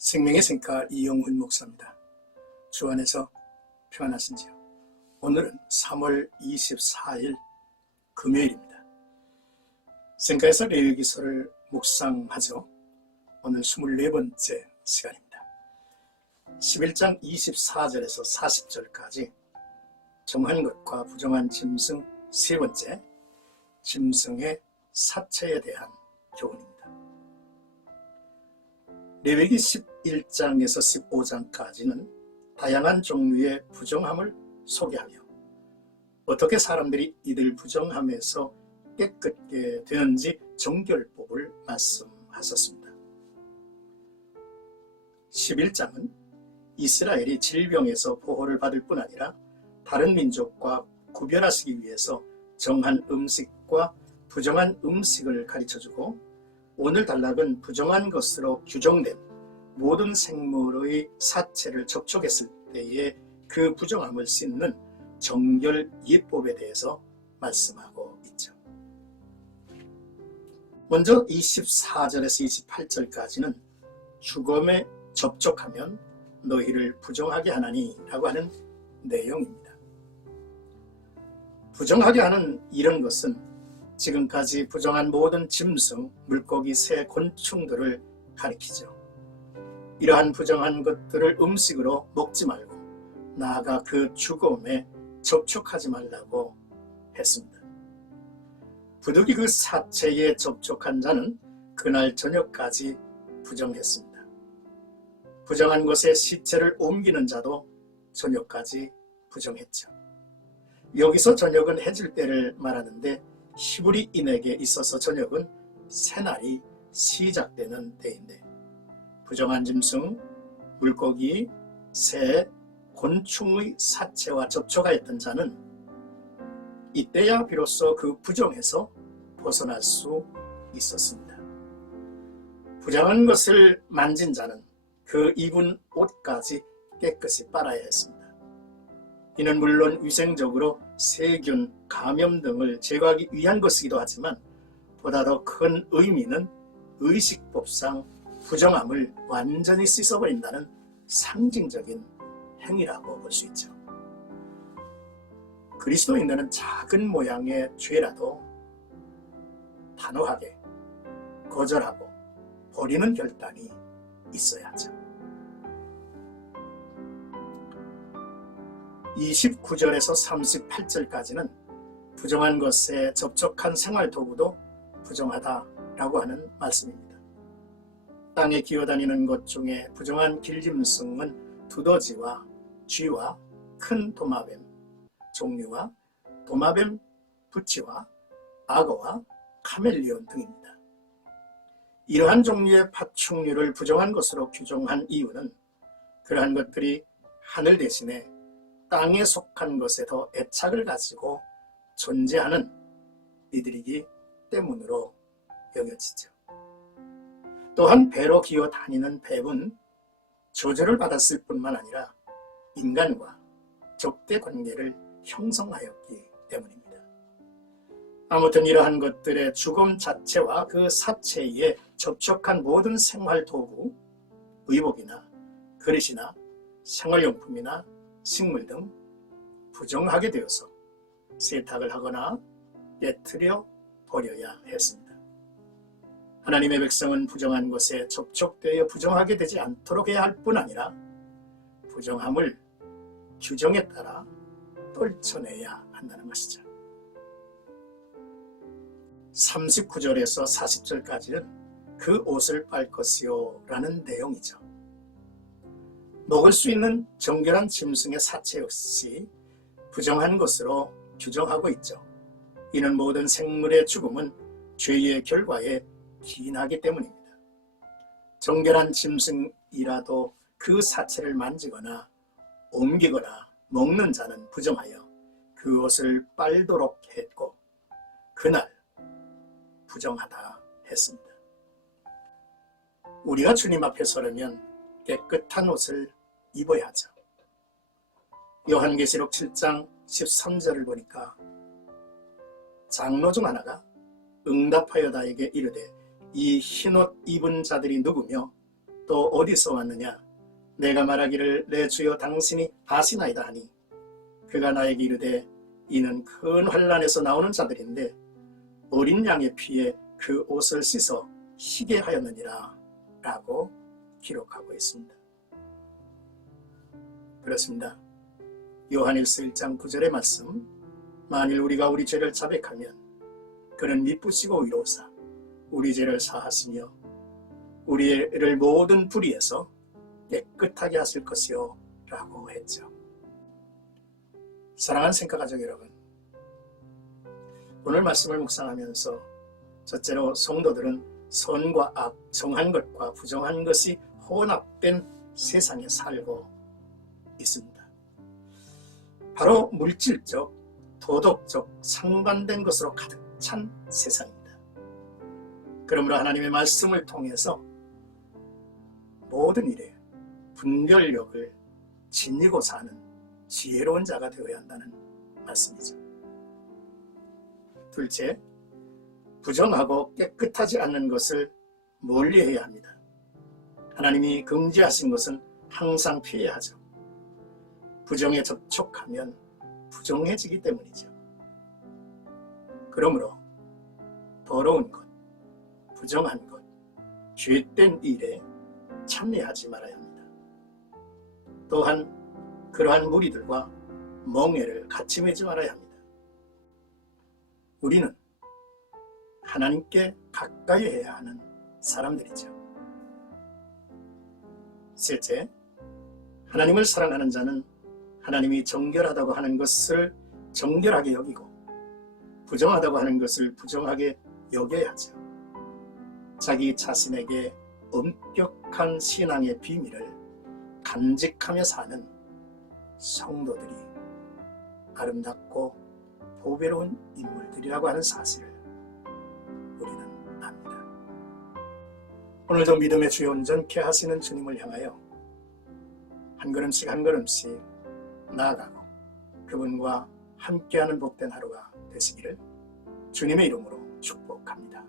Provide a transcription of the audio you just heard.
생명의 생가 이영훈 목사입니다. 주 안에서 평안하신지요? 오늘은 3월 24일 금요일입니다. 생가에서 레위기서를 묵상하죠. 오늘 24번째 시간입니다. 11장 24절에서 40절까지 정한 것과 부정한 짐승 세 번째, 짐승의 사체에 대한 교훈입니다. 레위기 11장에서 15장까지는 다양한 종류의 부정함을 소개하며 어떻게 사람들이 이들 부정함에서 깨끗게 되는지 정결법을 말씀하셨습니다. 11장은 이스라엘이 질병에서 보호를 받을 뿐 아니라 다른 민족과 구별하시기 위해서 정한 음식과 부정한 음식을 가르쳐주고, 오늘 단락은 부정한 것으로 규정된 모든 생물의 사체를 접촉했을 때의 그 부정함을 씻는 정결 예법에 대해서 말씀하고 있죠. 먼저 24절에서 28절까지는 죽음에 접촉하면 너희를 부정하게 하나니 라고 하는 내용입니다. 부정하게 하는 이런 것은 지금까지 부정한 모든 짐승, 물고기, 새, 곤충들을 가리키죠. 이러한 부정한 것들을 음식으로 먹지 말고 나아가 그 죽음에 접촉하지 말라고 했습니다. 부득이 그 사체에 접촉한 자는 그날 저녁까지 부정했습니다. 부정한 것에 시체를 옮기는 자도 저녁까지 부정했죠. 여기서 저녁은 해질 때를 말하는데 히브리인에게 있어서 저녁은 새날이 시작되는 때인데, 부정한 짐승, 물고기, 새, 곤충의 사체와 접촉하였던 자는 이때야 비로소 그 부정에서 벗어날 수 있었습니다. 부정한 것을 만진 자는 그 입은 옷까지 깨끗이 빨아야 했습니다. 이는 물론 위생적으로 세균, 감염 등을 제거하기 위한 것이기도 하지만 보다 더 큰 의미는 의식법상 부정함을 완전히 씻어버린다는 상징적인 행위라고 볼 수 있죠. 그리스도인들은 작은 모양의 죄라도 단호하게 거절하고 버리는 결단이 있어야죠. 29절에서 38절까지는 부정한 것에 접촉한 생활도구도 부정하다라고 하는 말씀입니다. 땅에 기어다니는 것 중에 부정한 길짐승은 두더지와 쥐와 큰 도마뱀, 종류와 도마뱀 부치와 악어와 카멜리온 등입니다. 이러한 종류의 파충류를 부정한 것으로 규정한 이유는 그러한 것들이 하늘 대신에 땅에 속한 것에 더 애착을 가지고 존재하는 이들이기 때문으로 여겨지죠. 또한 배로 기어 다니는 뱀은 저주를 받았을 뿐만 아니라 인간과 적대 관계를 형성하였기 때문입니다. 아무튼 이러한 것들의 죽음 자체와 그 사체에 접촉한 모든 생활도구, 의복이나 그릇이나 생활용품이나 식물 등 부정하게 되어서 세탁을 하거나 깨트려 버려야 했습니다. 하나님의 백성은 부정한 것에 접촉되어 부정하게 되지 않도록 해야 할 뿐 아니라 부정함을 규정에 따라 떨쳐내야 한다는 것이죠. 39절에서 40절까지는 그 옷을 빨 것이요 라는 내용이죠. 먹을 수 있는 정결한 짐승의 사체 역시 부정한 것으로 규정하고 있죠. 이는 모든 생물의 죽음은 죄의 결과에 기인하기 때문입니다. 정결한 짐승이라도 그 사체를 만지거나 옮기거나 먹는 자는 부정하여 그 옷을 빨도록 했고 그날 부정하다 했습니다. 우리가 주님 앞에 서려면 깨끗한 옷을 입어야 하죠. 요한계시록 7장 13절을 보니까 장로 중 하나가 응답하여 나에게 이르되 이 흰옷 입은 자들이 누구며 또 어디서 왔느냐? 내가 말하기를 내 주여 당신이 아시나이다 하니 그가 나에게 이르되 이는 큰 환난에서 나오는 자들인데 어린 양의 피에 그 옷을 씻어 희게 하였느니라 라고 기록하고 있습니다. 그렇습니다. 요한일서 1장 9절의 말씀, 만일 우리가 우리 죄를 자백하면 그는 미쁘시고 의로우사 우리 죄를 사하시며 우리를 모든 불의에서 깨끗하게 하실 것이요 라고 했죠. 사랑하는 생각가족 여러분, 오늘 말씀을 묵상하면서 첫째로 성도들은 선과 악, 정한 것과 부정한 것이 혼합된 세상에 살고 있습니다. 바로 물질적, 도덕적, 상반된 것으로 가득 찬 세상입니다. 그러므로 하나님의 말씀을 통해서 모든 일에 분별력을 지니고 사는 지혜로운 자가 되어야 한다는 말씀이죠. 둘째, 부정하고 깨끗하지 않는 것을 멀리해야 합니다. 하나님이 금지하신 것은 항상 피해야 하죠. 부정에 접촉하면 부정해지기 때문이죠. 그러므로 더러운 것, 부정한 것, 죄된 일에 참여하지 말아야 합니다. 또한 그러한 무리들과 멍해를 같이 매지 말아야 합니다. 우리는 하나님께 가까이 해야 하는 사람들이죠. 셋째, 하나님을 사랑하는 자는 하나님이 정결하다고 하는 것을 정결하게 여기고 부정하다고 하는 것을 부정하게 여겨야 하죠. 자기 자신에게 엄격한 신앙의 비밀을 간직하며 사는 성도들이 아름답고 보배로운 인물들이라고 하는 사실을 우리는 압니다. 오늘도 믿음의 주여 온전케 하시는 주님을 향하여 한 걸음씩 한 걸음씩 나아가고 그분과 함께하는 복된 하루가 되시기를 주님의 이름으로 축복합니다.